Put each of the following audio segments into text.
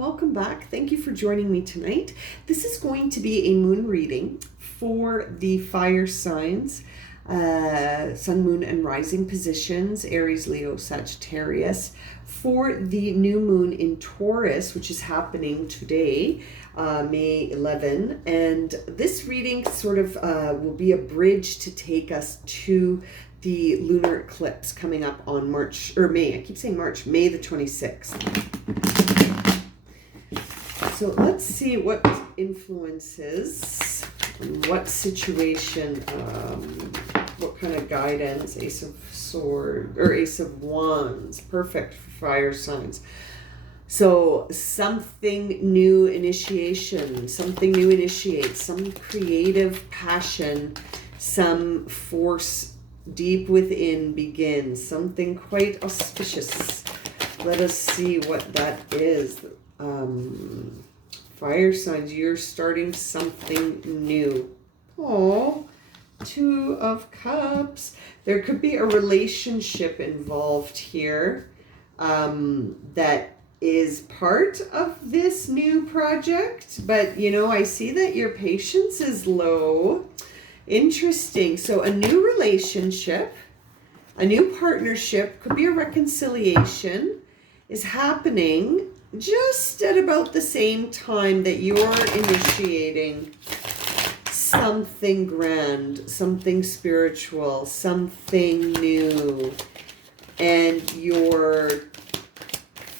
welcome back. Thank you for joining me tonight. This is going to be a moon reading for the fire signs, sun, moon, and rising positions, Aries, Leo, Sagittarius, for the new moon in Taurus, which is happening today, May 11. And this reading sort of will be a bridge to take us to the lunar eclipse coming up on May the 26th. So let's see what influences, what situation, what kind of guidance. Ace of Swords or Ace of Wands, perfect for fire signs. So something new initiation, something new initiates, some creative passion, some force deep within begins, something quite auspicious. Let us see what that is. Fire signs, you're starting something new. Oh, Two of Cups. There could be a relationship involved here that is part of this new project. But, you know, I see that your patience is low. Interesting. So a new relationship, a new partnership, could be a reconciliation, is happening just at about the same time that you're initiating something grand, something spiritual, something new, and your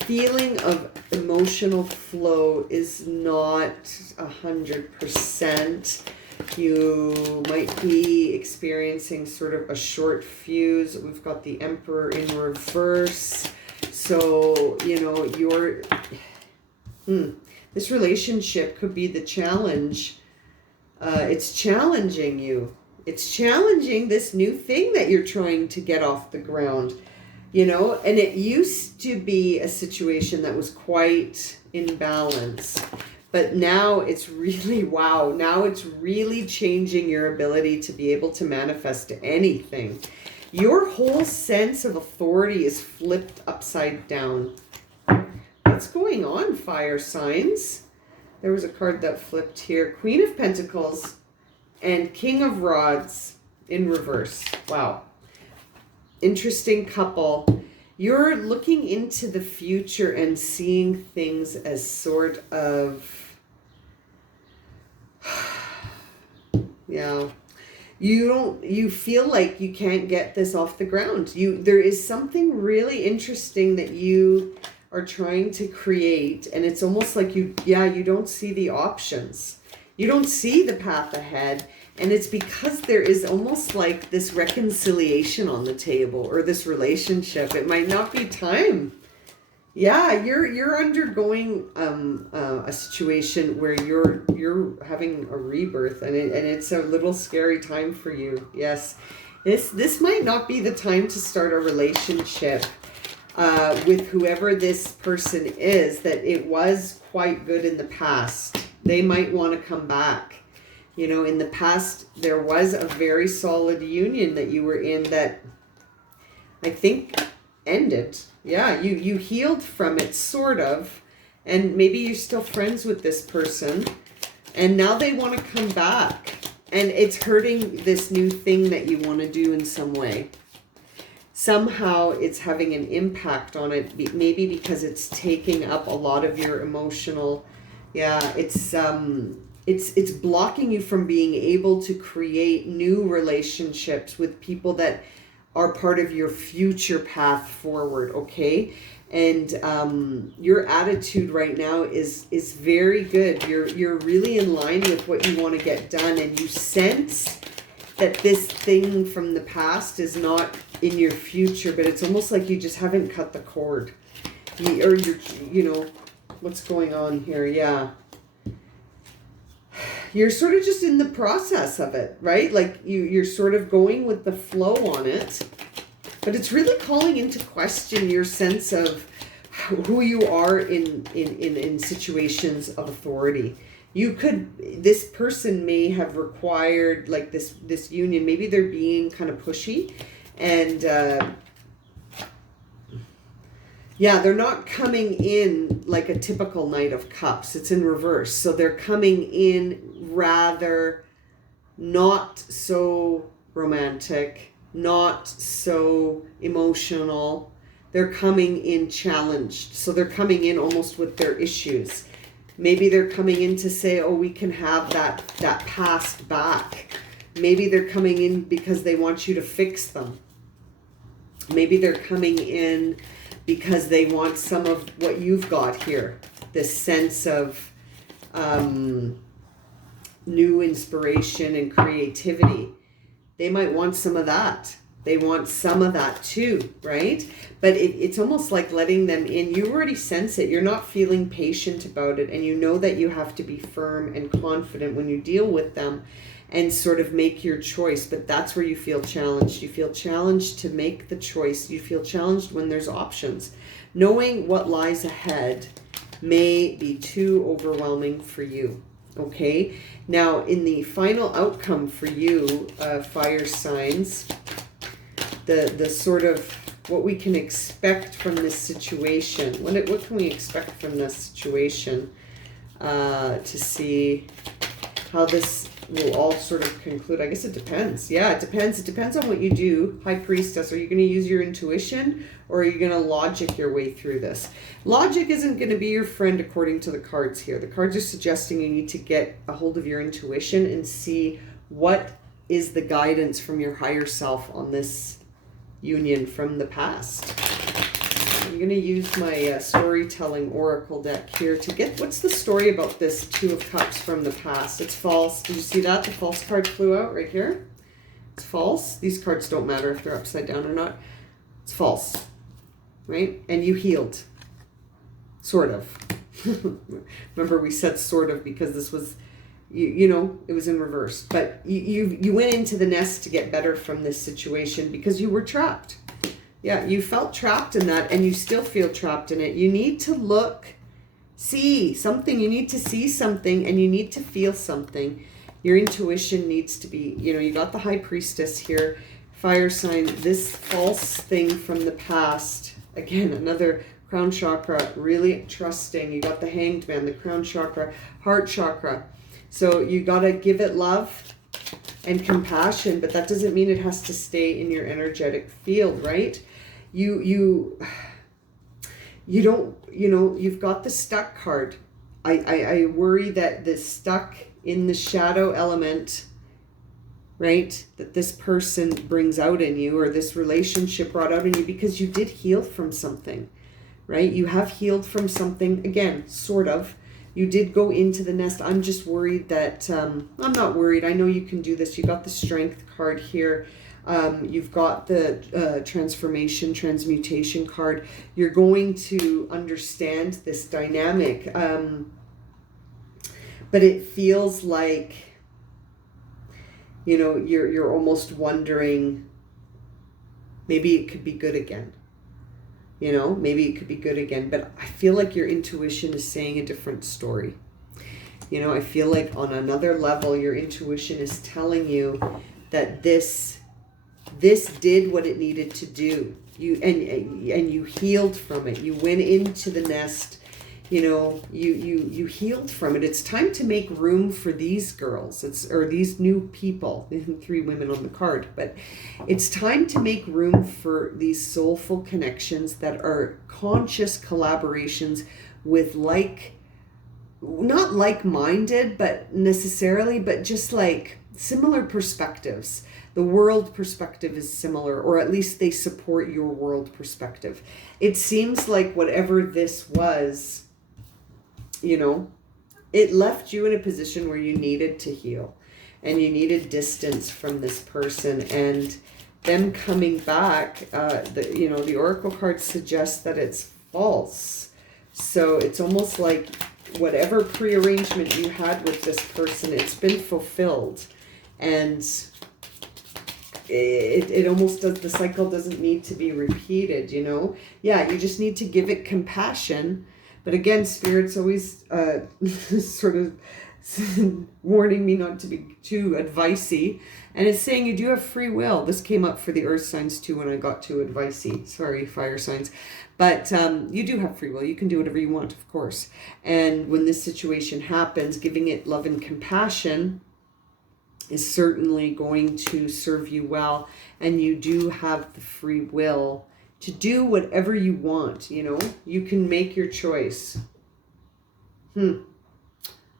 feeling of emotional flow is not 100%. You might be experiencing sort of a short fuse. We've got the Emperor in reverse. So, you know, this relationship could be the challenge. It's challenging you. It's challenging this new thing that you're trying to get off the ground, you know, and it used to be a situation that was quite in balance. But now it's really, wow, now it's really changing your ability to be able to manifest anything. Your whole sense of authority is flipped upside down. What's going on, fire signs? There was a card that flipped here. Queen of Pentacles and King of Rods in reverse. Wow. Interesting couple. You're looking into the future and seeing things as sort of, yeah. You feel like you can't get this off the ground. There is something really interesting that you are trying to create, and it's almost like you don't see the options. You don't see the path ahead, and it's because there is almost like this reconciliation on the table, or this relationship. It might not be time. Yeah, you're undergoing a situation where you're having a rebirth, and it's a little scary time for you. Yes, this might not be the time to start a relationship with whoever this person is. That it was quite good in the past. They might want to come back. You know, in the past there was a very solid union that you were in that I think ended. Yeah, you healed from it, sort of, and maybe you're still friends with this person, and now they want to come back, and it's hurting this new thing that you want to do in some way. Somehow it's having an impact on it, maybe because it's taking up a lot of your emotional, it's blocking you from being able to create new relationships with people that are part of your future path forward, okay? And your attitude right now is very good. You're really in line with what you want to get done, and you sense that this thing from the past is not in your future, but it's almost like you just haven't cut the cord. Or you know, what's going on here? Yeah. You're sort of just in the process of it, right? Like you're sort of going with the flow on it, but it's really calling into question your sense of who you are in situations of authority. This person may have required like this union. Maybe they're being kind of pushy, and Yeah, they're not coming in like a typical Knight of Cups. It's in reverse. So they're coming in rather not so romantic, not so emotional. They're coming in challenged. So they're coming in almost with their issues. Maybe they're coming in to say, oh, we can have that past back. Maybe they're coming in because they want you to fix them. Maybe they're coming in because they want some of what you've got here. This sense of new inspiration and creativity. They might want some of that. They want some of that too, right? But it's almost like letting them in. You already sense it. You're not feeling patient about it. And you know that you have to be firm and confident when you deal with them and sort of make your choice. But that's where you feel challenged. You feel challenged to make the choice. You feel challenged when there's options. Knowing what lies ahead may be too overwhelming for you. Okay? Now, in the final outcome for you, fire signs, the sort of what we can expect from this situation. What can we expect from this situation to see how this will all sort of conclude? I guess it depends. Yeah, it depends. It depends on what you do. High Priestess, are you going to use your intuition or are you going to logic your way through this? Logic isn't going to be your friend according to the cards here. The cards are suggesting you need to get a hold of your intuition and see what is the guidance from your higher self on this union from the past. I'm going to use my storytelling oracle deck here to get what's the story about this Two of Cups from the past. It's false. Did you see that? The false card flew out right here. It's false. These cards don't matter if they're upside down or not. It's false, right? And you healed, sort of. Remember, we said sort of because this was, you know, it was in reverse. But you went into the nest to get better from this situation because you were trapped. Yeah, you felt trapped in that and you still feel trapped in it. You need to see something. You need to see something and you need to feel something. Your intuition needs to be, you know, you got the High Priestess here, fire sign, this false thing from the past. Again, another crown chakra, really trusting. You got the Hanged Man, the crown chakra, heart chakra. So you got to give it love and compassion, but that doesn't mean it has to stay in your energetic field, right? You don't, you know, you've got the Stuck card. I worry that the stuck in the shadow element, right, that this person brings out in you or this relationship brought out in you because you did heal from something, right? You have healed from something, again, sort of. You did go into the nest. I'm just worried that, I'm not worried. I know you can do this. You got the Strength card here. You've got the transmutation card. You're going to understand this dynamic. But it feels like, you know, you're almost wondering, maybe it could be good again. You know, maybe it could be good again. But I feel like your intuition is saying a different story. You know, I feel like on another level, your intuition is telling you that this did what it needed to do. And you healed from it. You went into the nest. You know, you healed from it. It's time to make room for these girls. Or these new people. 3 women on the card. But it's time to make room for these soulful connections that are conscious collaborations with not like-minded, but necessarily, but just like similar perspectives. The world perspective is similar, or at least they support your world perspective. It seems like whatever this was, you know, it left you in a position where you needed to heal and you needed distance from this person, and them coming back, the Oracle cards suggest that it's false. So it's almost like whatever prearrangement you had with this person, it's been fulfilled. And it almost does, the cycle doesn't need to be repeated, you know? Yeah, you just need to give it compassion. But again, Spirit's always sort of warning me not to be too advicey. And it's saying you do have free will. This came up for the earth signs too when I got to advicey. Sorry, fire signs. But you do have free will. You can do whatever you want, of course. And when this situation happens, giving it love and compassion is certainly going to serve you well. And you do have the free will to do whatever you want, you know. You can make your choice.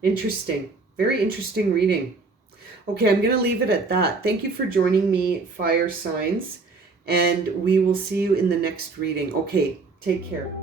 Interesting. Very interesting reading. Okay, I'm going to leave it at that. Thank you for joining me, fire signs. And we will see you in the next reading. Okay, take care.